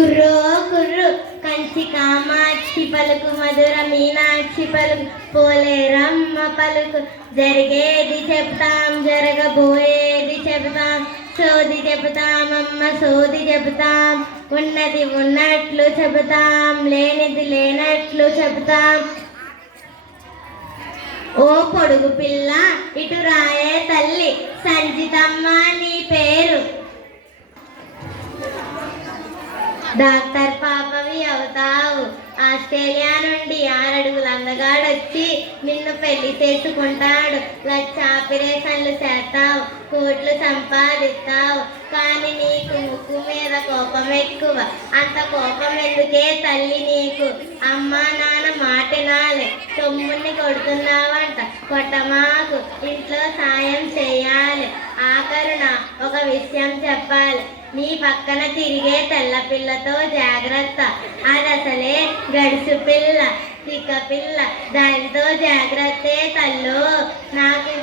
కుర్రో కుర్రు కంచి కామాక్షి పలుకు మధుర మీనాక్షి పలుకు పోలేరమ్మ పలుకు జరిగేది చెప్తాం జరగబోయేది చెబుతాం సోది చెబుతామమ్మ సోది చెబుతాం ఉన్నది ఉన్నట్లు చెబుతాం లేనిది లేనట్లు చెబుతాం. ఓ పొడుగు పిల్ల ఇటు రాయే తల్లి సంజితమ్మ నీ పేరు. డాక్టర్ పాపవి అవుతావు. ఆస్ట్రేలియా నుండి 6 అడుగుల అందగాడొచ్చి నిన్ను పెళ్లి చేసుకుంటాడు. లక్ష ఆపరేషన్లు చేస్తావు, కోట్లు సంపాదిస్తావు. కానీ నీకు ముక్కు మీద కోపం ఎక్కువ. అంత కోపం ఎందుకే తల్లి నీకు? అమ్మా నాన్న మాటినాలే. తమ్ముడిని కొడుతున్నావంట, కొట్టమాకు. ఇంట్లో సాయం చేయాలి. ఆఖరున ఒక విషయం చెప్పాలి. నీ పక్కన తిరిగే తెల్ల పిల్లతో జాగ్రత్త. అదసలే గడుసు పిల్ల, తిక్క పిల్ల. దానితో జాగ్రత్తే తల్లు. నాకు